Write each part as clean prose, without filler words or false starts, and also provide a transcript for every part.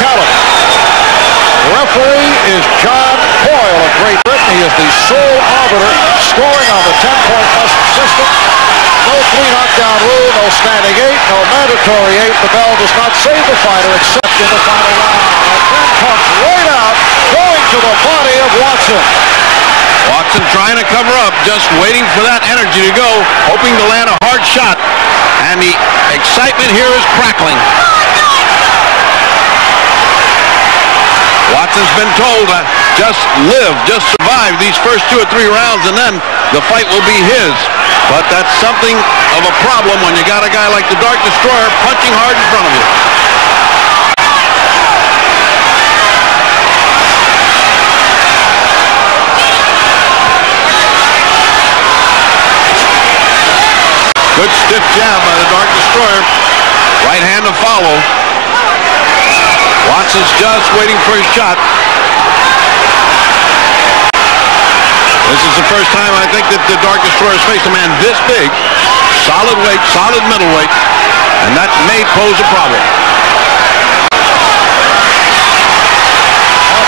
count. The referee is John Coyle of Great Britain. He is the sole arbiter scoring on the 10-point system. No 3 knockdown rule, no standing 8, no mandatory 8. The bell does not save the fighter except in the final round. And Benn comes right out, going to the body of Watson. Watson trying to cover up, just waiting for that energy to go, hoping to land a hard shot. And the excitement here is crackling. Watson's been told to just live, just survive these first 2 or 3 rounds, and then the fight will be his. But that's something of a problem when you got a guy like the Dark Destroyer punching hard in front of you. Good stiff jab by the Dark Destroyer. Right hand to follow. Watson's just waiting for his shot. This is the first time I think that the Dark Destroyer has faced a man this big. Solid weight, solid middleweight. And that may pose a problem.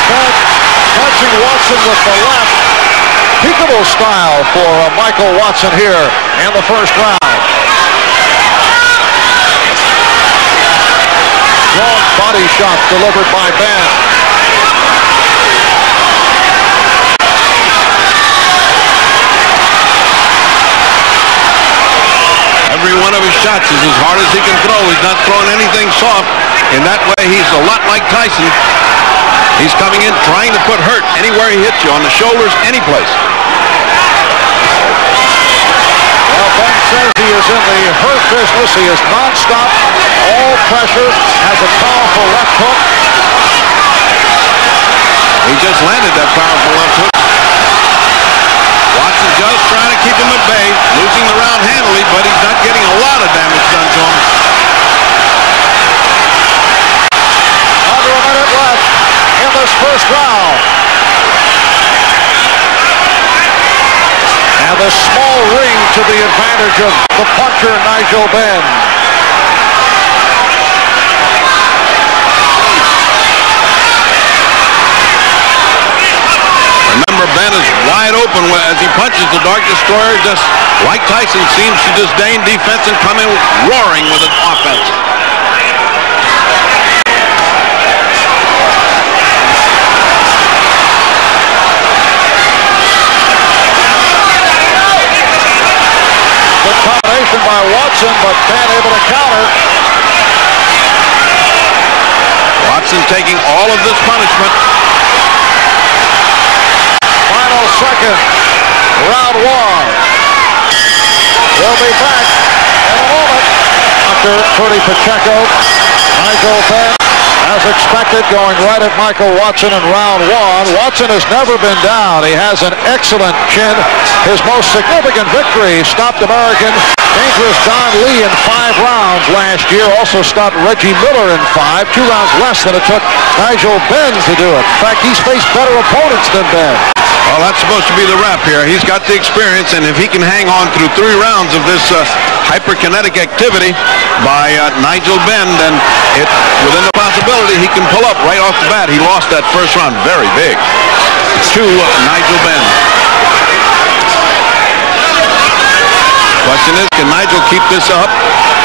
Benn punching Watson with the left. Peekaboo style for Michael Watson here in the first round. Strong body shot delivered by Benn. Every one of his shots is as hard as he can throw. He's not throwing anything soft. In that way, he's a lot like Tyson. He's coming in trying to put hurt anywhere he hits you, on the shoulders, any place. Well, Benn says he is in the hurt business. He is non-stop, all pressure, has a powerful left hook. He just landed that powerful left hook. Watson just trying to keep him at bay, losing the round handily, but he's not getting a lot of damage done to him. Under a minute left in this first round. And the small ring to the advantage of the puncher, Nigel Benn. Remember, Benn is wide open as he punches the Dark Destroyer. Just like Tyson, seems to disdain defense and come in roaring with an offense. Good combination by Watson, but Benn able to counter. Watson taking all of this punishment. Final second, round 1. We'll be back in a moment. After Curdy Pacheco, Nigel Benn, as expected, going right at Michael Watson in round 1. Watson has never been down. He has an excellent chin. His most significant victory stopped American dangerous Don Lee in 5 rounds last year. Also stopped Reggie Miller in 5. 2 rounds less than it took Nigel Benn to do it. In fact, he's faced better opponents than Benn. Well, that's supposed to be the wrap here. He's got the experience, and if he can hang on through 3 rounds of this hyperkinetic activity by Nigel Benn, then within the possibility he can pull up right off the bat. He lost that first round very big to Nigel Benn. Question is, can Nigel keep this up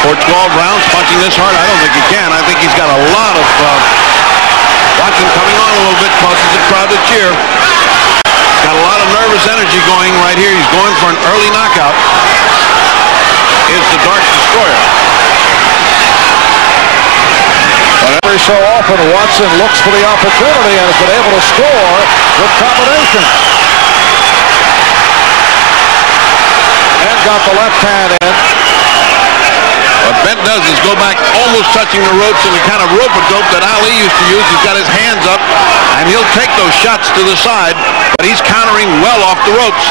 for 12 rounds, punching this hard? I don't think he can. I think he's got a lot of... Watson coming on a little bit, causes the crowd to cheer. Got a lot of nervous energy going right here. He's going for an early knockout. Is the Dark Destroyer. But every so often, Watson looks for the opportunity and has been able to score with combinations. And got the left hand in. What Benn does is go back almost touching the ropes in the kind of rope-a-dope that Ali used to use. He's got his hands up, and he'll take those shots to the side, but he's countering well off the ropes.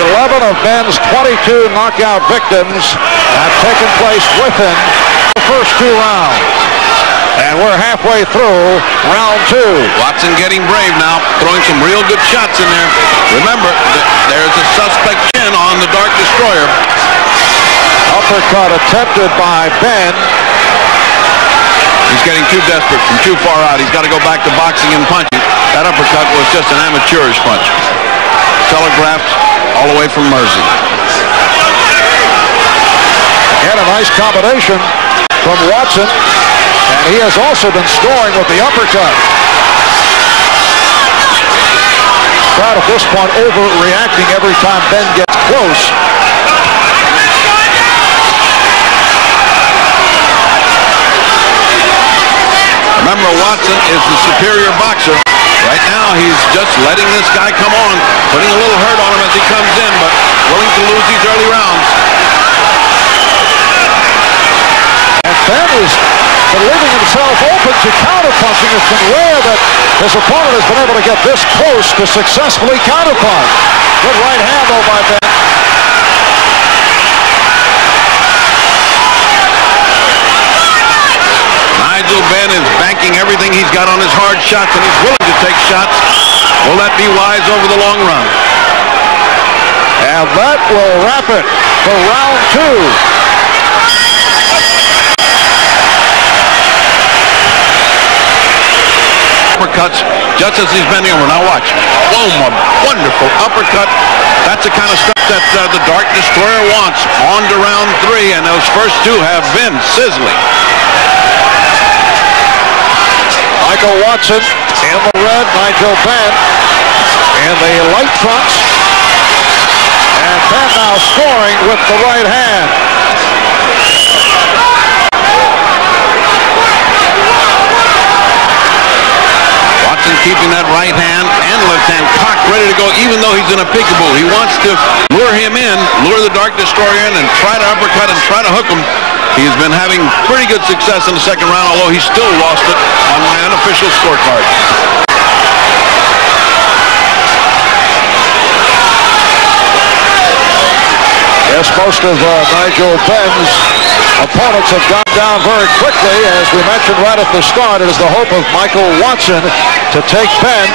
11 of Benn's 22 knockout victims have taken place within the first 2 rounds. And we're halfway through round 2. Watson getting brave now, throwing some real good shots in there. Remember, there's a suspect chin on the Dark Destroyer. Uppercut attempted by Benn. He's getting too desperate from too far out. He's got to go back to boxing and punching. That uppercut was just an amateurish punch. Telegraphed all the way from Mersey. Again, a nice combination from Watson, and he has also been scoring with the uppercut. Crowd at this point overreacting every time Ben gets close. Remember, Watson is the superior boxer. Right now, he's just letting this guy come on, putting a little hurt on him as he comes in, but willing to lose these early rounds. And Ben is leaving himself open to counterpunching. It's been rare that his opponent has been able to get this close to successfully counterpunch. Good right hand, though, by Ben. Nigel Benn is banking everything he's got on his hard shots, and he's willing to take shots. Will that be wise over the long run? And that will wrap it for round two. Uppercuts just as he's bending over. Now watch. Boom, a wonderful uppercut. That's the kind of stuff that the Dark Destroyer wants. On to round three, and those first two have been sizzling. Michael Watson in the red, Nigel Benn in the light trunks. And Benn now scoring with the right hand. Watson keeping that right hand and left hand cocked, ready to go, even though he's in a peekaboo. He wants to lure him in, lure the Dark Destroyer in, and try to uppercut and try to hook him. He's been having pretty good success in the second round, although he still lost it on my unofficial scorecard. Yes, most of Nigel Benn's opponents have gone down very quickly. As we mentioned right at the start, it is the hope of Michael Watson to take Benn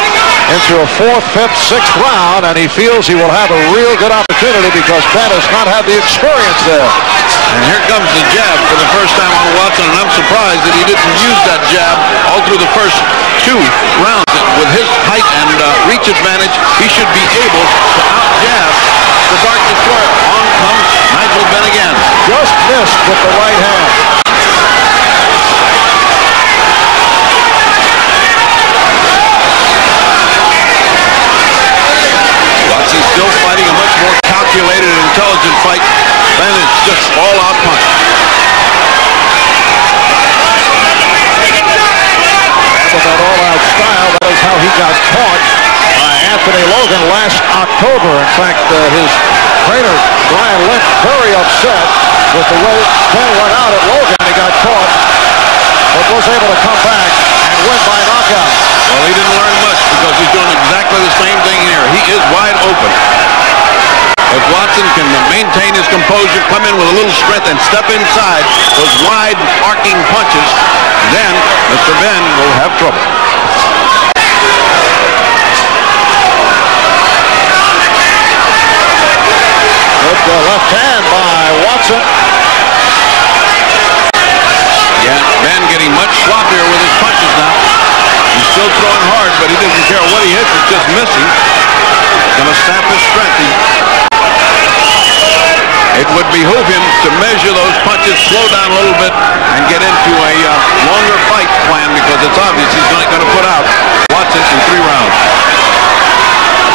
into a fourth, fifth, sixth round, and he feels he will have a real good opportunity because Benn has not had the experience there. And here comes the jab for the first time on Watson, and I'm surprised that he didn't use that jab all through the first two rounds. With his height and reach advantage, he should be able to out-jab the Dark Destroyer. On comes Nigel Benn again. Just missed with the right hand. Watson's still fighting a much more calculated and intelligent fight. Benn is just all-out punch. And with that all-out style, that is how he got caught by Anthony Logan last October. In fact, his trainer, Brian Lynch, very upset with the way Benn went out at Logan. He got caught, but was able to come back and win by knockout. Well, he didn't learn much because he's doing exactly the same thing here. He is wide open. If Watson can maintain his composure, come in with a little strength, and step inside those wide arcing punches, then Mr. Benn will have trouble. Good left hand by Watson. Yeah, Benn getting much sloppier with his punches now. He's still throwing hard, but he doesn't care what he hits, it's just missing. Gonna sap his strength. It would behoove him to measure those punches, slow down a little bit, and get into a longer fight plan because it's obvious he's not going to put out Watson in 3 rounds.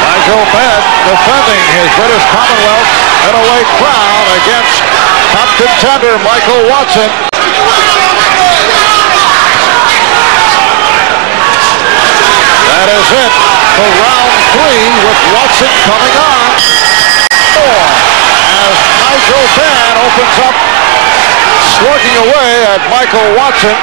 Nigel Benn defending his British Commonwealth middleweight crown against top contender Michael Watson. That is it for round 3 with Watson coming on. 4 as Nigel Benn opens up, slugging away at Michael Watson.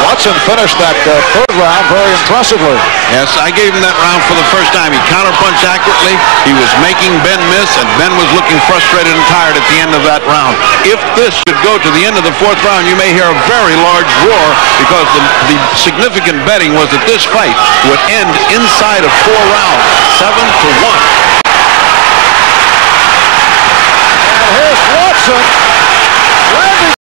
Watson finished that third round very impressively. Yes, I gave him that round for the first time. He counterpunched accurately. He was making Benn miss, and Benn was looking frustrated and tired at the end of that round. If this should go to the end of the 4th round, you may hear a very large roar because the significant betting was that this fight would end inside of 4 rounds, 7-1. And here's Watson landing